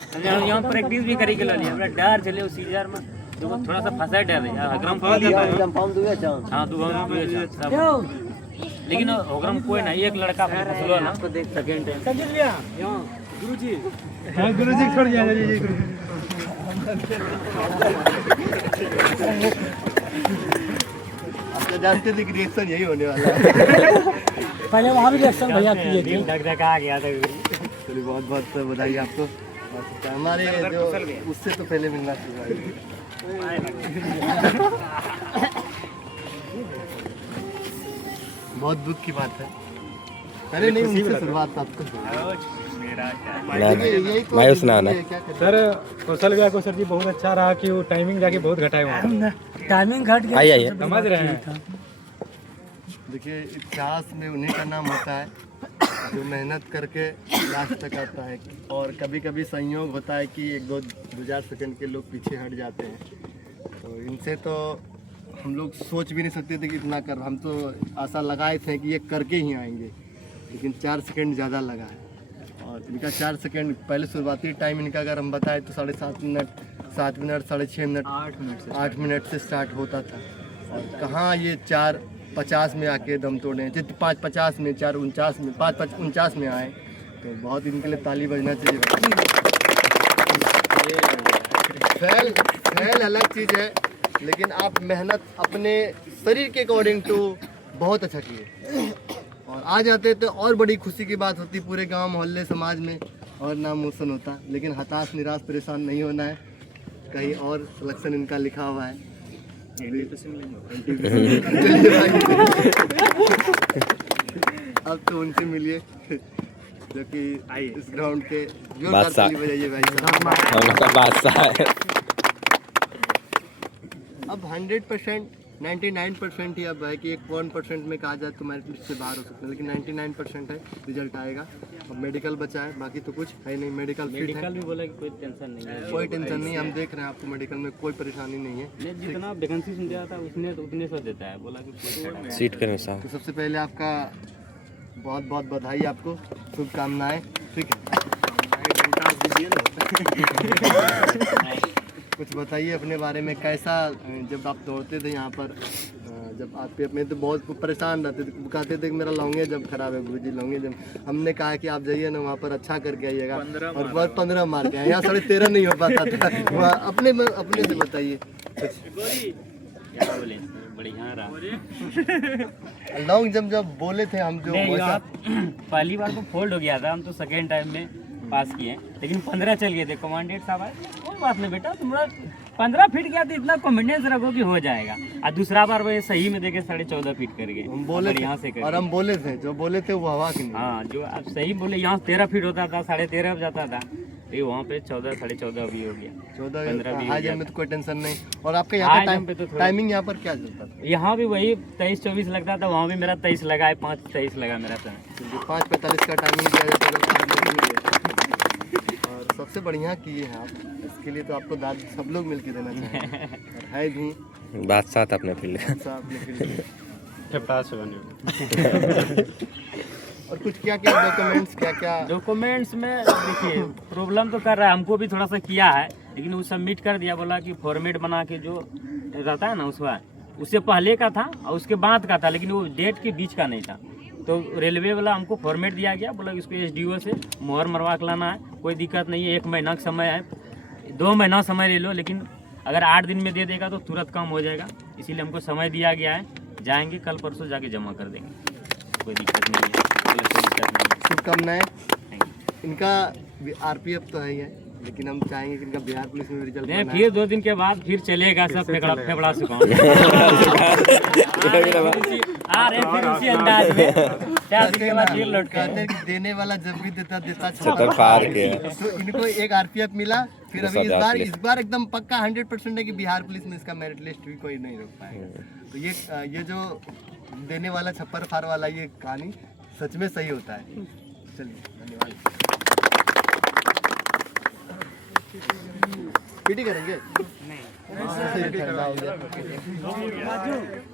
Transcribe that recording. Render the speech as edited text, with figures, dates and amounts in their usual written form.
यहाँ प्रैक्टिस भी करी के लिए हमरा डर चले उस सीजर में जो थोड़ा सा फंसा डर है हगरम फॉल देता है हां तू हम लेकिन हगरम कोई नहीं एक लड़का अपने फंसलो ना आपको देख सेकंड टाइम संजय भैया यहां गुरुजी हां गुरुजी छोड़ दिया जी गुरु आप जानते थे कि रिएक्शन यही होने वाला है। पहले वहां भी रिएक्शन भैया किए थे धक आ गया था चलिए बहुत बहुत बधाई आपको हमारे जो उससे तो पहले मिलना चाहिए। बहुत दुख की बात है। अरे नहीं उनसे शुरुआत आपको मायूस ना होना सर कौशल भैया को सर जी बहुत अच्छा रहा कि वो टाइमिंग जाके बहुत घटाए वहाँ टाइमिंग घट गया आइए समझ रहे हैं। देखिए इतिहास में उन्हीं का नाम होता है जो मेहनत करके लास्ट तक आता है और कभी कभी संयोग होता है कि एक दो चार सेकंड के लोग पीछे हट जाते हैं। तो इनसे तो हम लोग सोच भी नहीं सकते थे कि इतना कर हम तो आशा लगाए थे कि ये करके ही आएंगे लेकिन 4 सेकंड ज़्यादा लगा है और इनका 4 सेकंड पहले शुरुआती टाइम इनका अगर हम बताएं तो 7.5 मिनट 7 मिनट 6.5 मिनट 8 मिनट से स्टार्ट होता था और कहाँ ये 4:50 में आके दम तोड़े हैं 5:50 में 4:49 में 5:49 में आए तो बहुत इनके लिए ताली बजना चाहिए। फैल अलग चीज़ है लेकिन आप मेहनत अपने शरीर के अकॉर्डिंग टू बहुत अच्छा किए और आ जाते तो और बड़ी खुशी की बात होती पूरे गांव मोहल्ले समाज में और नाम रोशन होता लेकिन हताश निराश परेशान नहीं होना है। कहीं और सिलेक्शन इनका लिखा हुआ है अब तो उनसे मिलिए जो कि इस ग्राउंड के जोरदार ताली बजाइए भाई साहब। बादशाह है अब 100% 99% ही अब है कि 1% में कहा जाए तो मेरिट लिस्ट से बाहर हो सकते हैं लेकिन 99% है रिजल्ट आएगा। अब मेडिकल बचा है बाकी तो कुछ है नहीं। मेडिकल फिट है भी बोला कि कोई टेंशन नहीं है कोई टेंशन नहीं हम देख रहे हैं आपको मेडिकल में कोई परेशानी नहीं है। जितना वैकेंसी सुन दिया था उसने उतने से देता है बोला कि सीट के अनुसार। तो सबसे पहले आपका बहुत बहुत बधाई आपको शुभकामनाएं ठीक है। कुछ बताइए अपने बारे में कैसा जब आप दौड़ते थे यहाँ पर जब आप अपने तो बहुत परेशान रहते थे कहते थे कि मेरा लौंगे जब खराब है गुरुजी लौंगे जब हमने कहा कि आप जाइए ना वहाँ पर अच्छा करके आइएगा और बहुत 15 मार के यहाँ 13.5 नहीं हो पाता था वहाँ अपने से बताइए लॉन्ग जब बोले थे हम जो पहली बार तो फोल्ड हो गया था हम तो सेकेंड टाइम में पास किए लेकिन 15 चल गए थे कमांडेंट साहब आए कोई बात नहीं बेटा तुम्हारा 15 फीट गया तो इतना कॉन्फिडेंस रखो कि हो जाएगा और दूसरा बार वो सही में देखे 14.5 फीट कर गए हम बोले यहाँ से और हम बोले थे जो बोले थे वो हवा की हाँ जो आप सही बोले यहाँ 13 फीट होता था 13.5 हो जाता था तो वहाँ पे 14 14.5 भी हो गया 14 हाई जंप में तो कोई टेंशन नहीं। और आपका यहाँ का टाइमिंग यहाँ पर क्या चलता था? यहाँ भी वही 23-24 लगता था वहाँ भी मेरा 23 लगा है 5:23 लगा मेरा समय 5:45 का टाइमिंग दिया जाता है और सबसे बढ़िया किए हैं आप इसके लिए तो आपको दाद सब लोग मिलके देना चाहिए और है भी बादशाह अपने फील्ड और कुछ क्या डॉक्यूमेंट्स में देखिए प्रॉब्लम तो कर रहा है हमको भी थोड़ा सा किया है लेकिन वो सबमिट कर दिया बोला कि फॉर्मेट बना के जो रहता है ना उससे पहले का था और उसके बाद का था लेकिन वो डेट के बीच का नहीं था तो रेलवे वाला हमको फॉर्मेट दिया गया बोला इसको SDO से मोहर मरवा के लाना है कोई दिक्कत नहीं है 1 महीना का समय है 2 महीना समय ले लो लेकिन अगर 8 दिन में दे देगा तो तुरंत काम हो जाएगा इसीलिए हमको समय दिया गया है जाएंगे कल परसों जाके जमा कर देंगे कोई दिक्कत नहीं है शुभकामनाएं। इनका RPF तो है ही है लेकिन हम चाहेंगे कि इनका बिहार पुलिस में रिजल्ट नहीं फिर 2 दिन के बाद फिर चलेगा सब फेफड़ा सुखाओ फिर उसी अंदाज में 4 दिन के बाद फिर लौट कहते हैं कि देने वाला जब भी देता छतर फाड़ के तो इनको एक RPF मिला फिर अभी इस बार एकदम पक्का 100% है कि बिहार पुलिस में इसका मेरिट लिस्ट भी कोई नहीं रोक पाएगा। तो ये जो देने वाला छप्पर फाड़ वाला ये कहानी सच में सही होता है। चलिए धन्यवाद। पीटी करेंगे नहीं